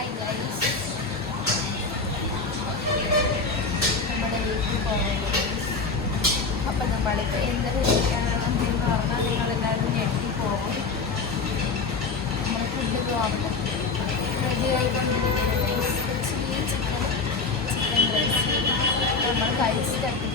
Hi guys, നമ്മുടെ വീട്ടിൽ പോകുന്നത് ഗൈസ്. അപ്പം നമ്മളിപ്പോൾ എന്ത് കഴിക്കാനാണെന്ന് പറഞ്ഞാൽ നിങ്ങളെല്ലാവരും ഞെട്ടിപ്പോകും. നമ്മുടെ ഫുഡ് പോകാൻ റെഡി ആയിക്കൊണ്ടിരിക്കുന്നത് ഗൈസ്. ചില്ലി ചിക്കൻ റൈസ് നമ്മൾ കഴിച്ചിട്ടുണ്ട്.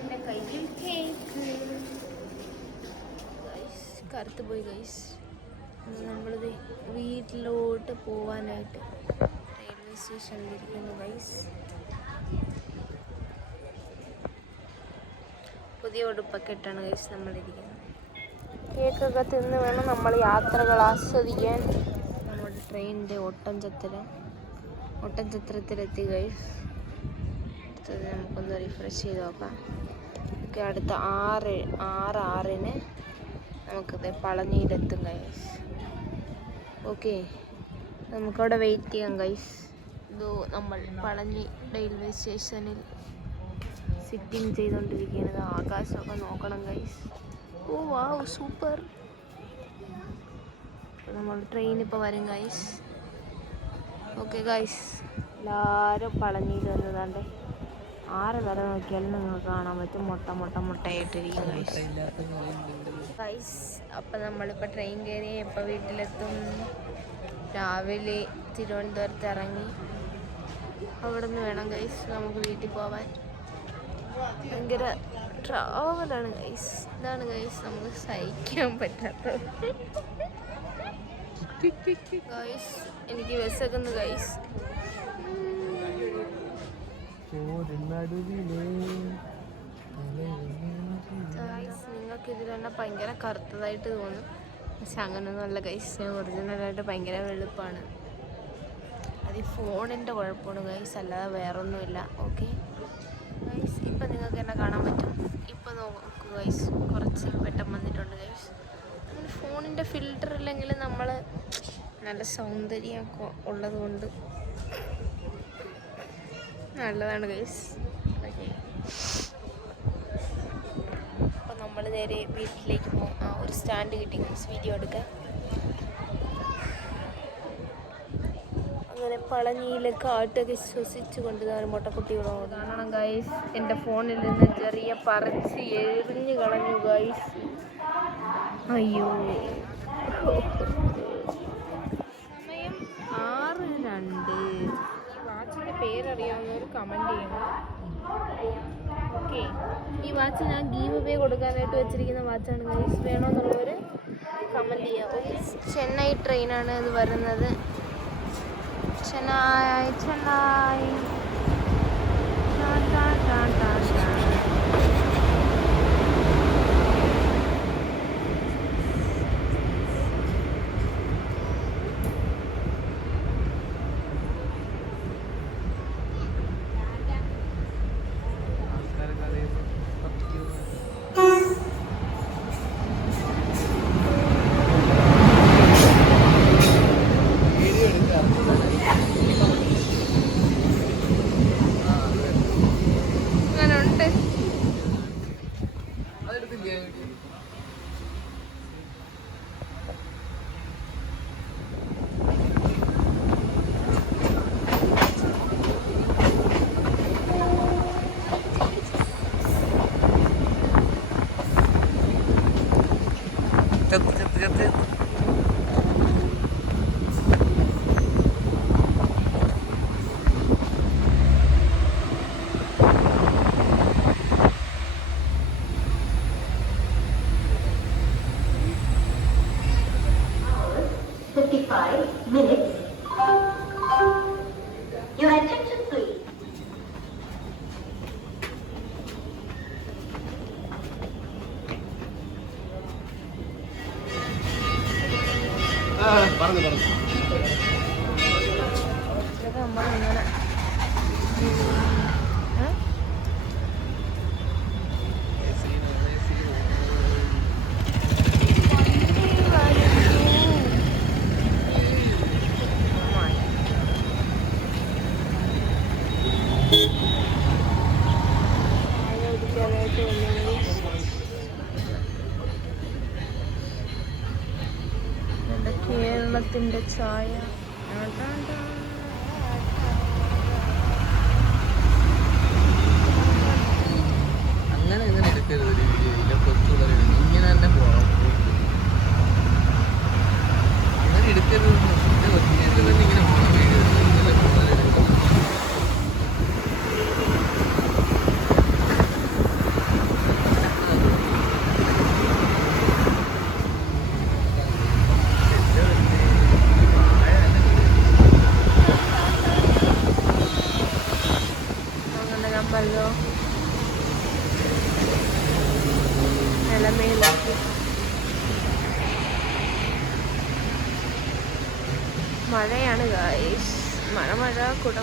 എൻ്റെ കയ്യിൽ കേക്ക് കറുത്ത് പോയി ഗൈസ്. നമ്മളിത് വീട്ടിലോട്ട് പോവാനായിട്ട് റെയിൽവേ സ്റ്റേഷനിലിരിക്കുന്നു ഗൈസ്. പുതിയ ഉടുപ്പൊക്കെ ഇട്ടാണ് ഗൈസ് നമ്മളിരിക്കുന്നത്. കേക്കൊക്കെ തിന്ന് വേണം നമ്മൾ യാത്രകൾ ആസ്വദിക്കാൻ. നമ്മുടെ ട്രെയിനിൻ്റെ ഒട്ടൻചത്രത്തിലെത്തി ഗൈസ്. അടുത്തത് നമുക്കൊന്ന് റിഫ്രഷ് ചെയ്ത് നോക്കാം. ഓക്കെ, അടുത്ത 6:06 നമുക്കിത് പളനിയിലെത്തും ഗൈസ്. ഓക്കെ, നമുക്കവിടെ വെയിറ്റ് ചെയ്യാം ഗൈസ്. ഇത് നമ്മൾ പളനി റെയിൽവേ സ്റ്റേഷനിൽ സിറ്റിംഗ് ചെയ്തുകൊണ്ടിരിക്കുന്നത്. ആകാശമൊക്കെ നോക്കണം ഗൈസ്. ഓ വാവ്, സൂപ്പർ. നമ്മൾ ട്രെയിൻ ഇപ്പോൾ വരും ഗൈസ്. ഓക്കെ ഗൈസ്, എല്ലാവരും പളനിയിൽ വന്നതാണ്ട് 6 തല നോക്കിയാലും നിങ്ങൾക്ക് കാണാൻ പറ്റും. മുട്ടയായിട്ടിരിക്കും ഗൈസ്. അപ്പം നമ്മളിപ്പോൾ ട്രെയിൻ കയറി എപ്പോൾ വീട്ടിലെത്തും? രാവിലെ തിരുവനന്തപുരത്ത് ഇറങ്ങി അവിടെ നിന്ന് വേണം ഗൈസ് നമുക്ക് വീട്ടിൽ പോവാൻ. ഭയങ്കര ട്രാവലാണ് ഗൈസ്. ഇതാണ് ഗൈസ് നമുക്ക് സഹിക്കാൻ പറ്റാത്തത് ഗൈസ്. എനിക്ക് വിശക്കുന്നു ഗൈസ്. നിങ്ങൾക്ക് ഇതിൽ തന്നെ ഭയങ്കര കറുത്തതായിട്ട് തോന്നും, പക്ഷെ അങ്ങനെയൊന്നുമല്ല ഗൈസ്. ഒറിജിനലായിട്ട് ഭയങ്കര വെളുപ്പാണ്. അത് ഈ ഫോണിൻ്റെ കുഴപ്പമാണ് ഗൈസ്, അല്ലാതെ വേറൊന്നുമില്ല. ഓക്കെ ഗൈസ്, ഇപ്പം നിങ്ങൾക്ക് എന്നെ കാണാൻ പറ്റും. ഇപ്പം നോക്കൂ ഗൈസ്, കുറച്ച് വെട്ടം വന്നിട്ടുണ്ട് ഗൈസ്. അങ്ങനെ ഫോണിൻ്റെ ഫിൽറ്റർ ഇല്ലെങ്കിൽ നമ്മൾ നല്ല സൗന്ദര്യമൊക്കെ ഉള്ളത് കൊണ്ട് നല്ലതാണ് ഗൈസ്. ഓക്കെ, അപ്പം നമ്മൾ നേരെ വീട്ടിലേക്ക് പോകും. ഒരു സ്റ്റാൻഡ് കിട്ടി ഗൈസ് വീഡിയോ എടുക്കാൻ. അങ്ങനെ പളനിയിലെ കാട്ടൊക്കെ ശ്വസിച്ചു കൊണ്ട് ഞാൻ മുട്ടക്കുട്ടികളോട് കാണണം ഗൈസ്. എൻ്റെ ഫോണിൽ നിന്ന് ചെറിയ പറിച്ച് എറിഞ്ഞു കളഞ്ഞു ഗൈസ്. അയ്യോ, സമയം 6:02. ഈ വാച്ചിൻ്റെ പേരറിയാവുന്നവർ കമൻറ്റ് ചെയ്യണം. ഓക്കെ, ഈ വാച്ച് ഞാൻ ഗീവ് അവേ കൊടുക്കാനായിട്ട് വെച്ചിരിക്കുന്ന വാച്ചാണ് ഗൈസ്. വേണമെന്നുള്ളവർ കമൻറ്റ് ചെയ്യുക. ചെന്നൈ ട്രെയിനാണ് ഇത് വരുന്നത്. ചെന്നൈ നമ്മളിങ്ങനെ കേരളത്തിൻ്റെ ചായ. അങ്ങനെ ഇങ്ങനെ എടുക്കരുത് ഒരു വീഡിയോ. ഇങ്ങനെ തന്നെ പോകണം. അങ്ങനെ എടുക്കരുത്. ഇങ്ങനെ പോകണം വീഡിയോ. ഇങ്ങനെ പോകാൻ എടുക്കണം. അങ്ങനെ നമ്മളോ നിലമേലേക്ക് മഴയാണ് ഗായ്സ്. മഴ കുട